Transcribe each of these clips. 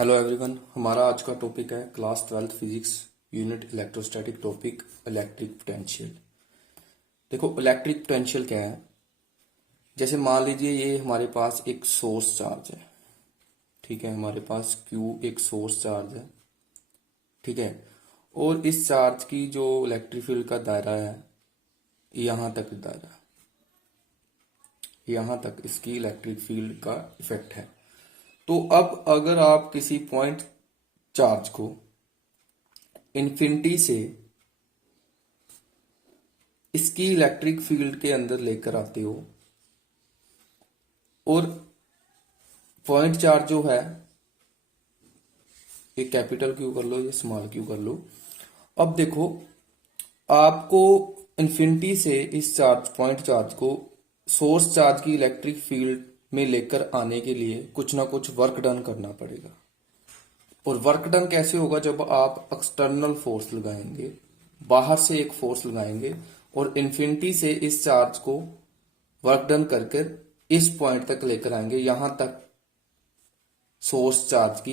Hello everyone, हमारा आज का टॉपिक है class 12th physics unit electrostatic topic electric potential. देखो, इलेक्ट्रिक पोटेंशियल क्या है। जैसे मान लीजिए ये हमारे पास एक सोर्स चार्ज है, ठीक है। हमारे पास Q एक सोर्स चार्ज है, ठीक है। और इस चार्ज की जो इलेक्ट्रिक फील्ड का दायरा है, यहाँ तक दायरा, यहाँ तक इसकी इलेक्ट्रिक फील्ड का इफेक्ट है। तो अब अगर आप किसी पॉइंट चार्ज को इन्फिनिटी से इसकी इलेक्ट्रिक फील्ड के अंदर लेकर आते हो, और पॉइंट चार्ज जो है, ये कैपिटल क्यू कर लो, ये स्मॉल क्यू कर लो। अब देखो, आपको इन्फिनिटी से इस चार्ज पॉइंट चार्ज को सोर्स चार्ज की इलेक्ट्रिक फील्ड में लेकर आने के लिए कुछ ना कुछ वर्क डन करना पड़ेगा। और वर्क डन कैसे होगा? जब आप एक्सटर्नल फोर्स लगाएंगे, बाहर से एक फोर्स लगाएंगे और इन्फिनिटी से इस चार्ज को वर्क डन करके इस पॉइंट तक लेकर आएंगे, यहां तक सोर्स चार्ज की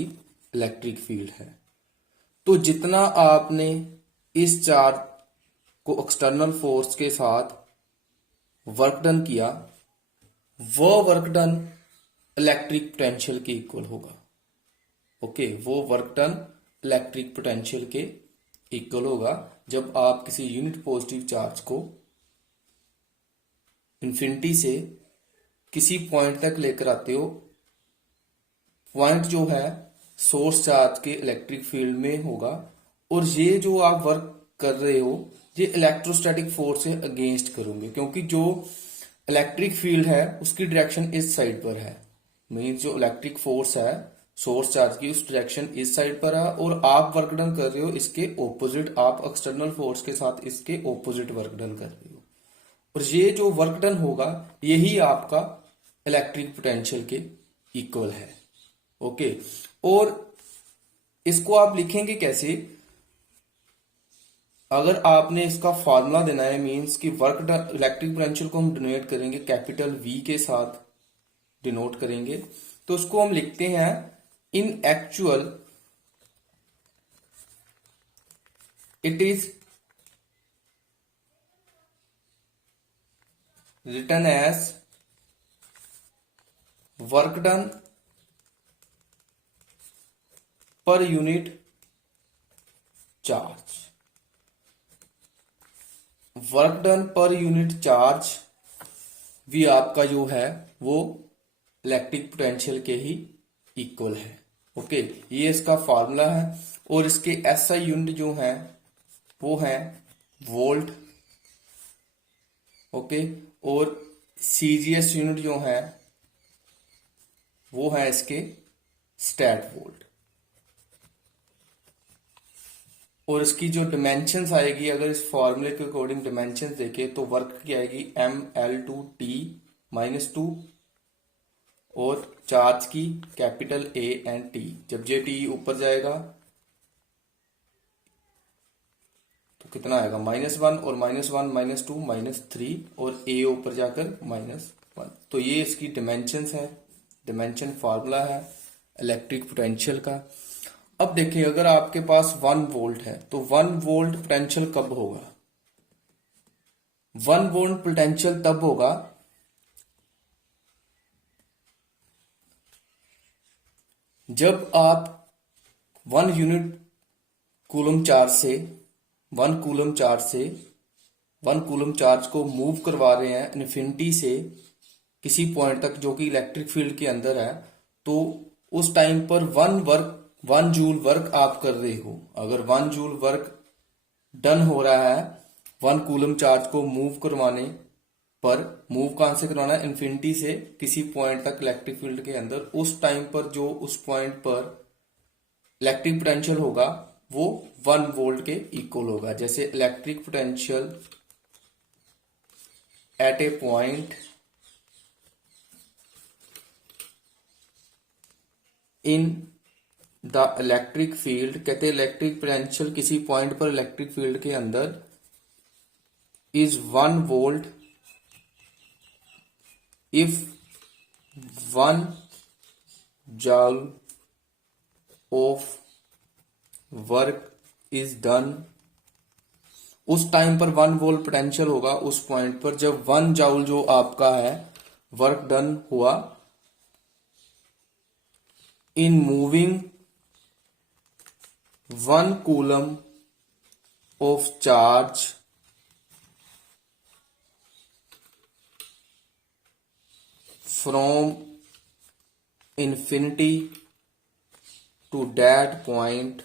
इलेक्ट्रिक फील्ड है। तो जितना आपने इस चार्ज को एक्सटर्नल फोर्स के साथ वर्क डन किया, वह वर्क डन इलेक्ट्रिक पोटेंशियल के इक्वल होगा। ओके, वो वर्क डन इलेक्ट्रिक पोटेंशियल के इक्वल होगा जब आप किसी यूनिट पॉजिटिव चार्ज को इन्फिनिटी से किसी पॉइंट तक लेकर आते हो। पॉइंट जो है सोर्स चार्ज के इलेक्ट्रिक फील्ड में होगा, और ये जो आप वर्क कर रहे हो, ये इलेक्ट्रोस्टैटिक फोर्स से अगेंस्ट करोगे, क्योंकि जो इलेक्ट्रिक फील्ड है उसकी डायरेक्शन इस साइड पर है। मीन्स जो इलेक्ट्रिक फोर्स है सोर्स चार्ज की, उस डायरेक्शन इस साइड पर है, और आप वर्क डन कर रहे हो इसके ऑपोजिट। आप एक्सटर्नल फोर्स के साथ इसके ऑपोजिट वर्क डन कर रहे हो, और ये जो वर्क डन होगा यही आपका इलेक्ट्रिक पोटेंशियल के इक्वल है। ओके, और इसको आप लिखेंगे कैसे? अगर आपने इसका फॉर्मूला देना है, मींस कि वर्क डन इलेक्ट्रिक पोटेंशियल को हम डिनोट करेंगे कैपिटल V के साथ, डिनोट करेंगे। तो उसको हम लिखते हैं इन actual it is written as work done per unit charge। Work done per unit charge भी आपका जो है वो इलेक्ट्रिक पोटेंशियल के ही इक्वल है। ओके, ये इसका फॉर्मूला है, और इसके SI यूनिट जो है वो है वोल्ट। ओके, और CGS यूनिट जो है वो है इसके स्टैट वोल्ट। और इसकी जो डिमेंशंस आएगी, अगर इस फॉर्मूले के अकॉर्डिंग डिमेंशंस देखें तो वर्क की आएगी ML2T-2, और चार्ज की कैपिटल A एंड T। जब जे T ऊपर जाएगा तो कितना आएगा? -1, और -1 -2 -3, और A ऊपर जाकर -1। तो ये इसकी डिमेंशंस है, डिमेंशन फार्मूला है इलेक्ट्रिक पोटेंशियल का। अब देखिए, अगर आपके पास 1 वोल्ट है तो 1 वोल्ट पोटेंशियल कब होगा? 1 वोल्ट पोटेंशियल तब होगा जब आप 1 यूनिट कूलम चार्ज से 1 कूलम चार्ज से 1 कूलम चार्ज को मूव करवा रहे हैं इन्फिनिटी से किसी पॉइंट तक जो कि इलेक्ट्रिक फील्ड के अंदर है। तो उस टाइम पर 1 जूल वर्क आप कर रहे हो। अगर 1 जूल वर्क डन हो रहा है 1 कूलम चार्ज को मूव करवाने पर, मूव कहां से करवाना है? इन्फिनिटी से किसी पॉइंट तक इलेक्ट्रिक फील्ड के अंदर। उस टाइम पर जो उस पॉइंट पर इलेक्ट्रिक पोटेंशियल होगा वो 1 वोल्ट के इक्वल होगा। जैसे electric potential at a point in the electric field, कहते हैं इलेक्ट्रिक पोटेंशियल किसी पॉइंट पर इलेक्ट्रिक फील्ड के अंदर is 1 volt if 1 joule of work is done, उस टाइम पर 1 वोल्ट पोटेंशियल होगा उस पॉइंट पर जब 1 जाउल जो आपका है वर्क डन हुआ in moving 1 coulomb of charge from infinity to that point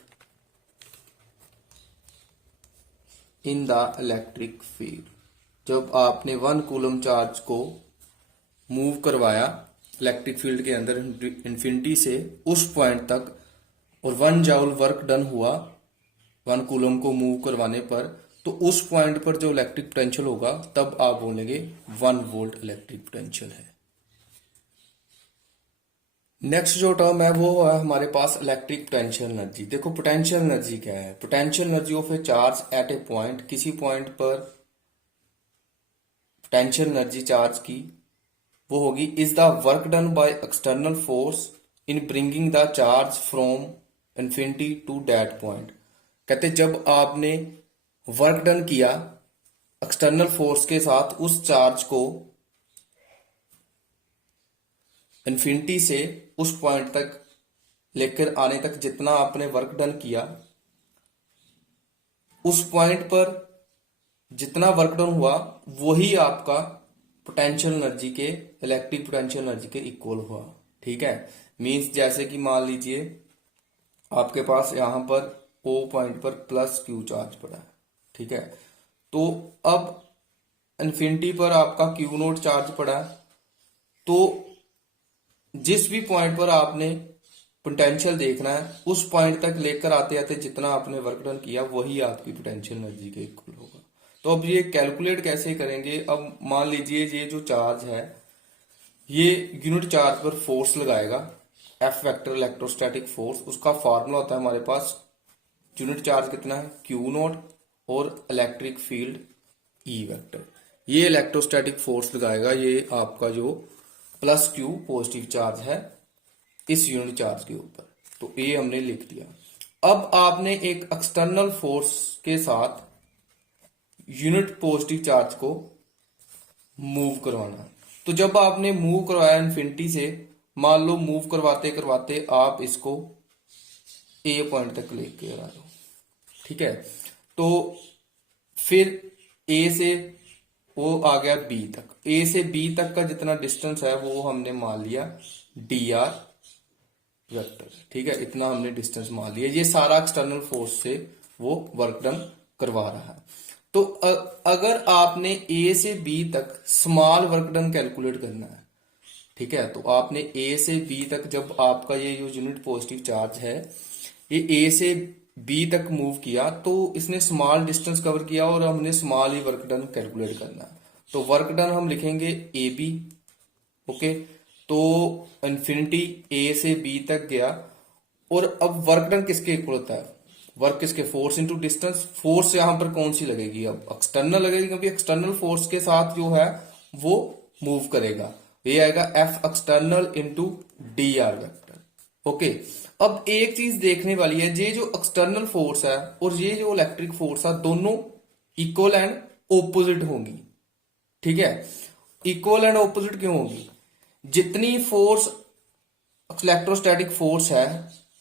in the electric field। जब आपने 1 कूलम चार्ज को मूव करवाया इलेक्ट्रिक फील्ड के अंदर इन्फिनिटी से उस पॉइंट तक और 1 जाउल वर्क डन हुआ 1 कूलम को मूव करवाने पर, तो उस पॉइंट पर जो इलेक्ट्रिक पोटेंशियल होगा तब आप बोलेंगे 1 वोल्ट इलेक्ट्रिक पोटेंशियल है। नेक्स्ट जो टर्म है वो है हमारे पास इलेक्ट्रिक पोटेंशियल एनर्जी। देखो पोटेंशियल एनर्जी क्या है, potential energy of a charge at a point, किसी पॉइंट पर पोटेंशियल एनर्जी चार्ज की वो होगी is the work done by external force in bringing the charge from infinity to that point. कहते जब आपने वर्क डन किया एक्सटर्नल फोर्स के साथ उस चार्ज को इन्फिनिटी से उस पॉइंट तक लेकर आने तक जितना आपने वर्क डन किया उस पॉइंट पर जितना वर्क डन हुआ वही आपका पोटेंशियल एनर्जी के इलेक्ट्रिक पोटेंशियल एनर्जी के इक्वल हुआ। ठीक है, मींस जैसे कि मान लीजिए आपके पास यहां पर ओ पॉइंट पर प्लस क्यू चार्ज पड़ा है। ठीक है, तो अब इन्फिनिटी पर आपका क्यू नोट चार्ज पड़ा है, तो जिस भी पॉइंट पर आपने पोटेंशियल देखना है उस पॉइंट तक लेकर आते आते जितना आपने वर्क डन किया वही आपकी पोटेंशियल एनर्जी के इक्वल होगा। तो अब ये कैलकुलेट कैसे करेंगे, अब मान लीजिए ये जो चार्ज है ये यूनिट चार्ज पर फोर्स लगाएगा एफ वेक्टर इलेक्ट्रोस्टैटिक फोर्स, उसका फॉर्मूला होता है हमारे पास यूनिट चार्ज कितना है क्यू नॉट और इलेक्ट्रिक फील्ड ई वेक्टर। ये इलेक्ट्रोस्टैटिक फोर्स लगाएगा ये आपका जो प्लस क्यू पॉजिटिव चार्ज है इस यूनिट चार्ज के ऊपर, तो ये हमने लिख दिया। अब आपने एक एक्सटर्नल फोर्स के साथ यूनिट पॉजिटिव चार्ज को मूव करवाना, तो जब आपने मूव करवाया इन्फिनिटी से, मान लो मूव करवाते करवाते आप इसको ए पॉइंट तक लेके आ लो। ठीक है, तो फिर ए से वो आ गया बी तक, ए से बी तक का जितना डिस्टेंस है वो हमने मान लिया डी आर वेक्टर। ठीक है, इतना हमने डिस्टेंस मान लिया, ये सारा एक्सटर्नल फोर्स से वो वर्क डन करवा रहा है। तो अगर आपने ए से बी तक स्मॉल वर्क डन कैलकुलेट करना है, ठीक है, तो आपने ए से बी तक जब आपका ये जो यूनिट पॉजिटिव चार्ज है ये ए से बी तक मूव किया तो इसने स्मॉल डिस्टेंस कवर किया और हमने स्मॉल ही वर्क डन कैलकुलेट करना है। तो वर्क डन हम लिखेंगे ए बी। ओके, तो इन्फिनिटी ए से बी तक गया और अब वर्क डन किसके इक्वल होता है, वर्क किसके, फोर्स इंटू डिस्टेंस। फोर्स यहां पर कौन सी लगेगी, अब एक्सटर्नल लगेगी क्योंकि एक्सटर्नल फोर्स के साथ जो है वो मूव करेगा, ये आएगा F external into D R vector. Okay, अब एक चीज देखने वाली है, ये जो एक्सटर्नल फोर्स है और ये जो इलेक्ट्रिक फोर्स है दोनों इक्वल एंड ओपोजिट होंगी। ठीक है, इक्वल एंड ओपोजिट क्यों होगी, जितनी फोर्स इलेक्ट्रोस्टैटिक फोर्स है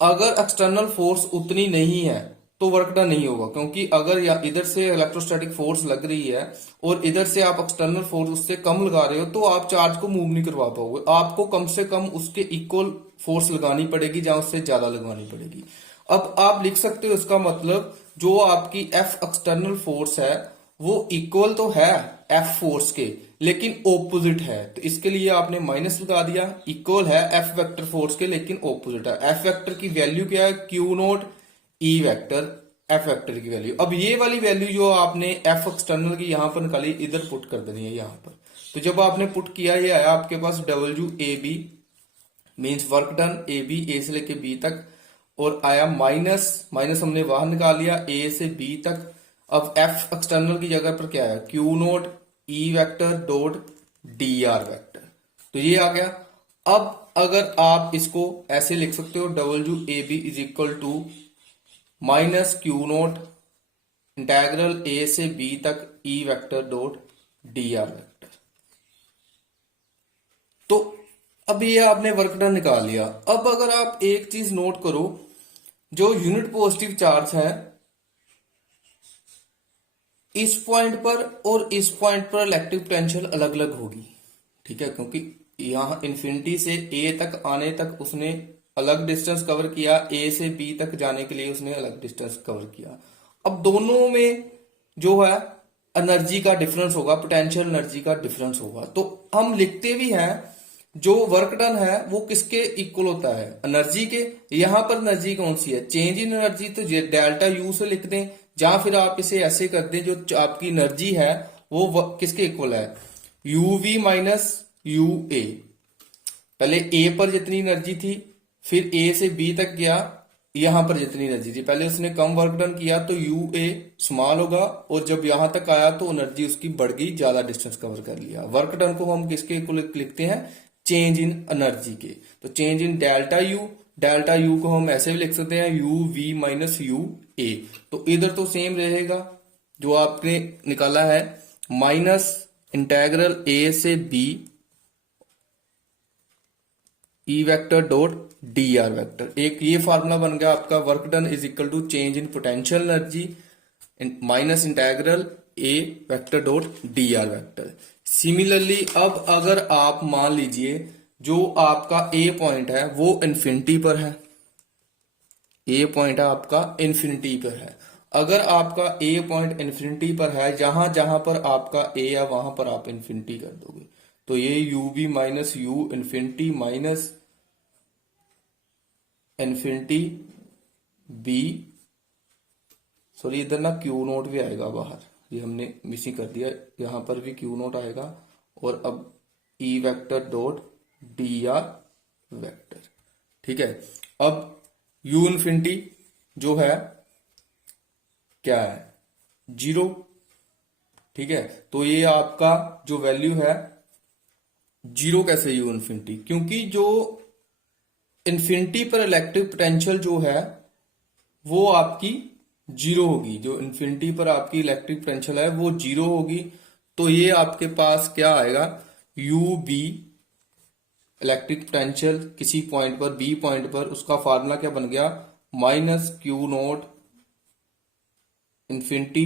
अगर एक्सटर्नल फोर्स उतनी नहीं है तो वर्क डन नहीं होगा, क्योंकि अगर या इधर से इलेक्ट्रोस्टैटिक फोर्स लग रही है और इधर से आप एक्सटर्नल फोर्स उससे कम लगा रहे हो तो आप चार्ज को मूव नहीं करवा पाओगे, आपको कम से कम उसके इक्वल फोर्स लगानी पड़ेगी या उससे ज्यादा लगानी पड़ेगी। अब आप लिख सकते हो इसका मतलब जो आपकी एफ एक्सटर्नल फोर्स है वो इक्वल तो है एफ फोर्स के लेकिन ओपोजिट है, तो इसके लिए आपने माइनस लगा दिया, इक्वल है एफ वेक्टर फोर्स के लेकिन ओपोजिट है। एफ वेक्टर की वैल्यू क्या है, Q note E vector F vector की वैल्यू। अब ये वाली वैल्यू जो आपने एफ एक्सटर्नल की यहां पर निकाली इधर पुट कर देनी है यहां पर, तो जब आपने पुट किया ये आया आपके पास W A B means work done A B, A से लेके बी तक, और आया माइनस, माइनस हमने बाहर निकाल लिया ए से बी तक। अब एफ एक्सटर्नल की जगह पर क्या है, क्यू नोट ई vector dot D R vector, तो ये आ गया। अब अगर आप इसको ऐसे लिख सकते हो, W A B is equal to minus Q naught integral A से बी तक E vector dot D R vector. तो अब ये आपने वर्क डन निकाल लिया। अब अगर आप एक चीज नोट करो, जो यूनिट पॉजिटिव चार्ज है इस पॉइंट पर और इस पॉइंट पर इलेक्ट्रिक पोटेंशियल अलग अलग होगी, ठीक है, क्योंकि यहां इन्फिनिटी से ए तक आने तक उसने अलग डिस्टेंस कवर किया, ए से बी तक जाने के लिए उसने अलग डिस्टेंस कवर किया। अब दोनों में जो है एनर्जी का डिफरेंस होगा, पोटेंशियल एनर्जी का डिफरेंस होगा। तो हम लिखते भी हैं जो वर्क डन है वो किसके इक्वल होता है, एनर्जी के। यहां पर एनर्जी कौन सी है, चेंज इन एनर्जी, तो डेल्टा यू से लिख दें, या फिर आप इसे ऐसे कर दें जो आपकी एनर्जी है वो किसके इक्वल है, you we minus U A. पहले ए पर जितनी एनर्जी थी, फिर ए से बी तक गया, यहां पर जितनी एनर्जी थी, पहले उसने कम वर्क डन किया तो यू ए स्मॉल होगा, और जब यहां तक आया तो एनर्जी उसकी बढ़ गई, ज्यादा डिस्टेंस कवर कर लिया। वर्क डन को हम किसके इक्वल लिखते हैं, चेंज इन एनर्जी के। तो चेंज इन डेल्टा यू को हम ऐसे भी लिख सकते हैं you we minus U A. तो इधर तो सेम रहेगा जो आपने निकाला है, माइनस इंटेग्रल ए से B E vector dot D R vector. एक ये फार्मूला बन गया आपका, work done is equal to change in potential energy minus integral A vector dot D R vector. Similarly अब अगर आप मान लीजिए जो आपका ए पॉइंट है वो इन्फिनिटी पर है, ए पॉइंट है आपका इन्फिनिटी पर है। अगर आपका ए पॉइंट इन्फिनिटी पर है, जहां जहां पर आपका ए है वहां पर आप इन्फिनिटी कर दोगे, तो ये U B minus U infinity minus infinity B, sorry इधर ना क्यू नोट भी आएगा बाहर, ये हमने मिसिंग कर दिया, यहां पर भी क्यू नोट आएगा, और अब ई vector dot D R vector, ठीक है। अब यू इन्फिनिटी जो है क्या है, 0, ठीक है। तो ये आपका जो वैल्यू है 0 कैसे यू इन्फिनिटी, क्योंकि जो इन्फिनिटी पर इलेक्ट्रिक पोटेंशियल जो है वो आपकी 0 होगी, जो इन्फिनिटी पर आपकी इलेक्ट्रिक पोटेंशियल है वो 0 होगी। तो ये आपके पास क्या आएगा, यू बी इलेक्ट्रिक पोटेंशियल किसी पॉइंट पर, बी पॉइंट पर, उसका फार्मूला क्या बन गया, माइनस क्यू नोट इन्फिनिटी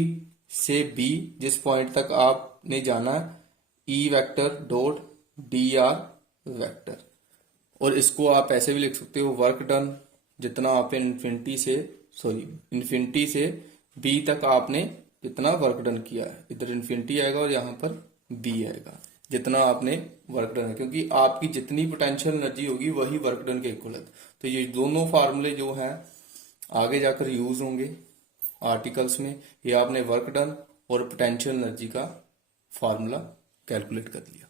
से बी, जिस पॉइंट तक आपने जाना है, ई vector dot D R vector. और इसको आप ऐसे भी लिख सकते हो, वर्क डन जितना आपने इन्फिनिटी से बी तक आपने जितना वर्क डन किया है, इधर इन्फिनिटी आएगा और यहां पर बी आएगा, जितना आपने वर्क डन है, क्योंकि आपकी जितनी पोटेंशियल एनर्जी होगी वही वर्क डन के इक्वल है। तो ये दोनों फार्मूले जो हैं आगे जाकर यूज होंगे आर्टिकल्स में। ये आपने वर्क डन और पोटेंशियल एनर्जी का फार्मूला कैलकुलेट कर लिया।